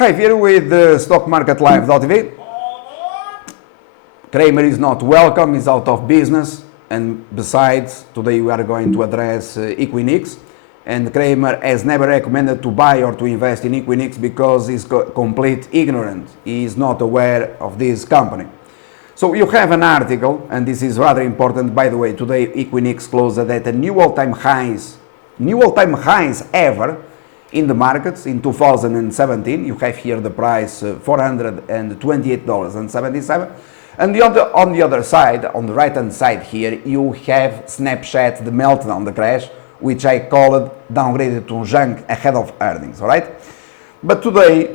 Hi, Vieira with Stock Market Live.tv. Kramer is not welcome, he's out of business, and besides, today we are going to address Equinix, and Kramer has never recommended to buy or to invest in Equinix because he's complete ignorant. He is not aware of this company. So you have an article, and this is rather important, by the way. Today Equinix closed at a new all-time highs ever in the markets in 2017. You have here the price $428.77. And on the other side, on the right hand side here, you have Snapchat, the meltdown, the crash, which I called downgraded to junk ahead of earnings, alright? But today,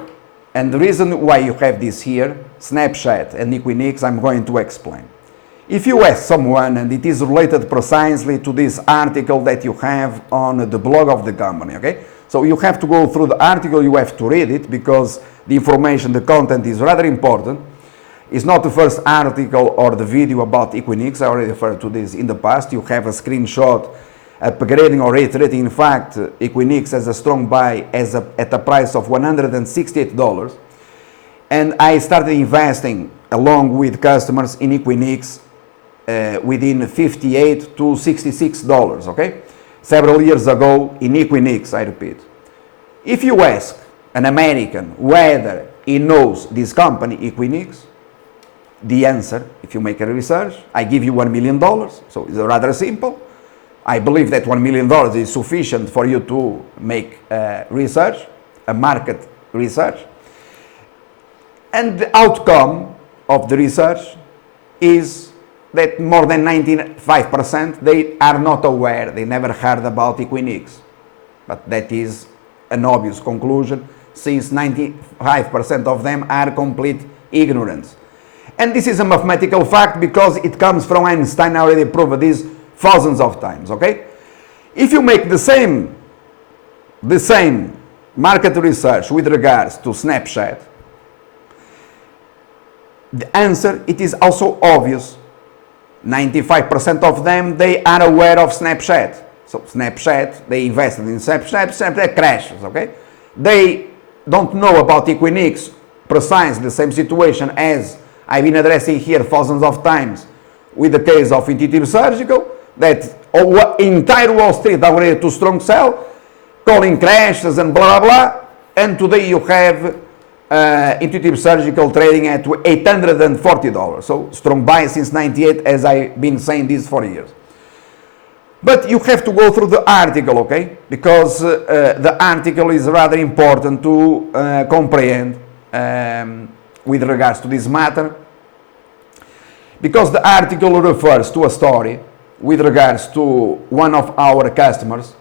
and the reason why you have this here, Snapchat and Equinix, I'm going to explain. If you ask someone, and it is related precisely to this article that you have on the blog of the company, okay? So you have to go through the article, you have to read it, because the information, the content is rather important. It's not the first article or the video about Equinix. I already referred to this in the past. You have a screenshot upgrading or reiterating, in fact, Equinix as a strong buy at a price of $168. And I started investing along with customers in Equinix within $58 to $66, okay? Several years ago in Equinix, I repeat. If you ask an American whether he knows this company, Equinix, the answer, if you make a research, I give you $1 million, so it's rather simple. I believe that $1 million is sufficient for you to make research, a market research. And the outcome of the research is that more than 95% they are not aware, they never heard about Equinix. But that is an obvious conclusion, since 95% of them are complete ignorance. And this is a mathematical fact because it comes from Einstein. I already proved this thousands of times, okay? If you make the same market research with regards to Snapchat, the answer, it is also obvious. 95% of them, they are aware of Snapchat. So Snapchat, they invested in Snapchat crashes, okay? They don't know about Equinix, precisely the same situation as I've been addressing here thousands of times with the case of Intuitive Surgical, that entire Wall Street downgraded to strong sell, calling crashes and blah, blah, blah. And today you have Intuitive Surgical trading at $840. So strong buy since 98, as I've been saying this for years. But you have to go through the article, okay? Because the article is rather important to comprehend with regards to this matter, because the article refers to a story with regards to one of our customers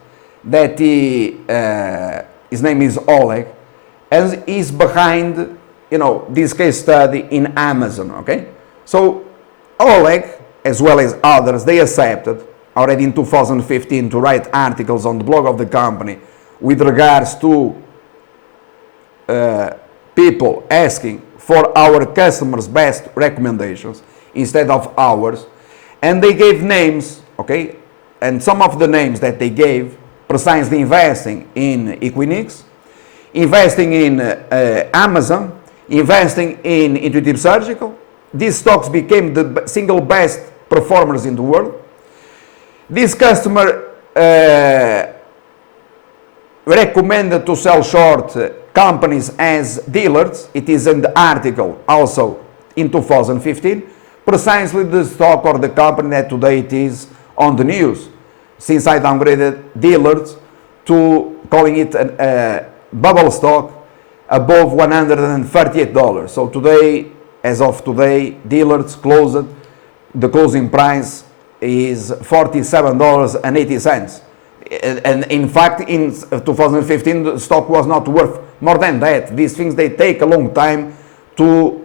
that his name is Oleg, and is behind, this case study in Amazon, okay? So Oleg, as well as others, they accepted already in 2015 to write articles on the blog of the company with regards to people asking for our customers' best recommendations instead of ours, and they gave names, okay? And some of the names that they gave, precisely investing in Equinix, investing in Amazon, investing in Intuitive Surgical. These stocks became the single best performers in the world. This customer recommended to sell short companies as dealers. It is in the article also in 2015, precisely the stock or the company that today it is on the news, since I downgraded dealers to calling it a bubble stock above $138. So today, as of today, dealers closed, the closing price is $47.80. And in fact, in 2015, the stock was not worth more than that. These things, they take a long time to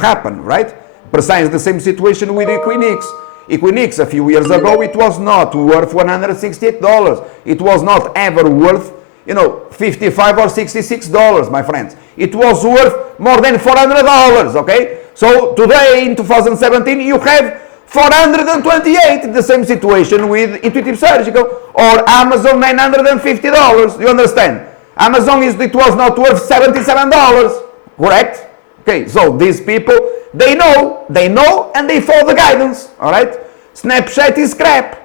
happen, right? Precisely the same situation with Equinix. Equinix, a few years ago, it was not worth $168. It was not ever worth, $55 or $66, my friends. It was worth more than $400, okay? So today, in 2017, you have $428, the same situation with Intuitive Surgical, or Amazon $950. You understand? Amazon it was not worth $77, correct? Okay, so these people, they know, and they follow the guidance, all right? Snapchat is crap.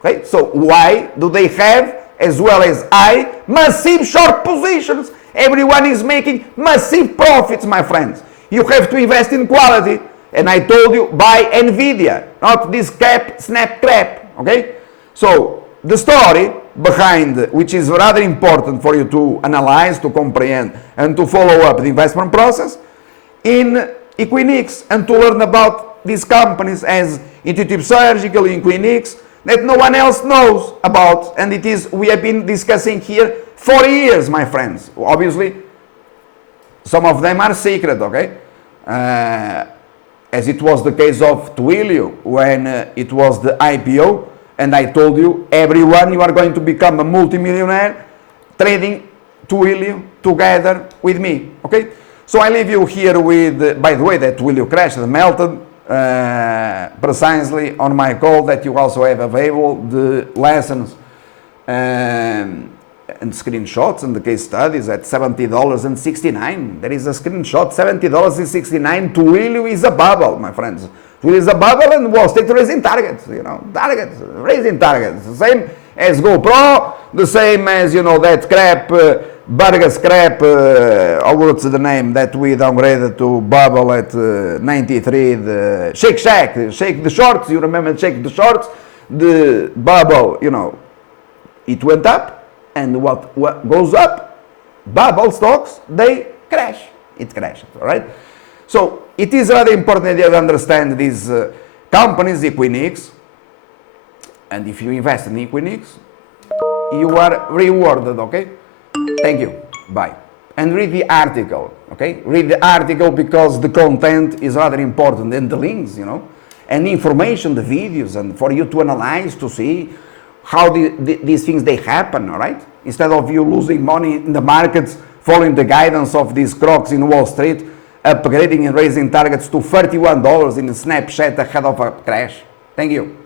Okay, so why do they have, as well as I, massive short positions? Everyone is making massive profits, my friends. You have to invest in quality. And I told you, buy NVIDIA, not this snap crap, okay? So, the story behind, which is rather important for you to analyze, to comprehend, and to follow up the investment process, in Equinix, and to learn about these companies as Intuitive Surgical, Equinix, that no one else knows about, and it is, we have been discussing here for years, my friends. Obviously, some of them are secret, okay? As it was the case of Twilio when it was the IPO, and I told you, everyone, you are going to become a multimillionaire trading Twilio together with me, okay? So I leave you here with, by the way, that Twilio crashed and melted, precisely on my call that you also have available, the lessons and screenshots and the case studies at $70.69. There is a screenshot, $70.69. Twilio is a bubble, my friends. Twilio is a bubble, and Wall Street raising targets, raising targets. The same as GoPro, the same as, that crap, Burger Scrap, or what's the name, that we downgraded to bubble at 93, the Shake Shack, Shake the Shorts, you remember Shake the Shorts? The bubble, it went up. And what goes up, bubble stocks, they crash. It crashes, all right? So it is rather important that you understand these companies, Equinix, and if you invest in Equinix, you are rewarded, okay? Thank you, bye. And read the article, okay? Read the article because the content is rather important, and the links, and the information, the videos, and for you to analyze, to see how these things, they happen, all right? Instead of you losing money in the markets, following the guidance of these crocs in Wall Street, upgrading and raising targets to $31 in a Snapchat ahead of a crash. Thank you.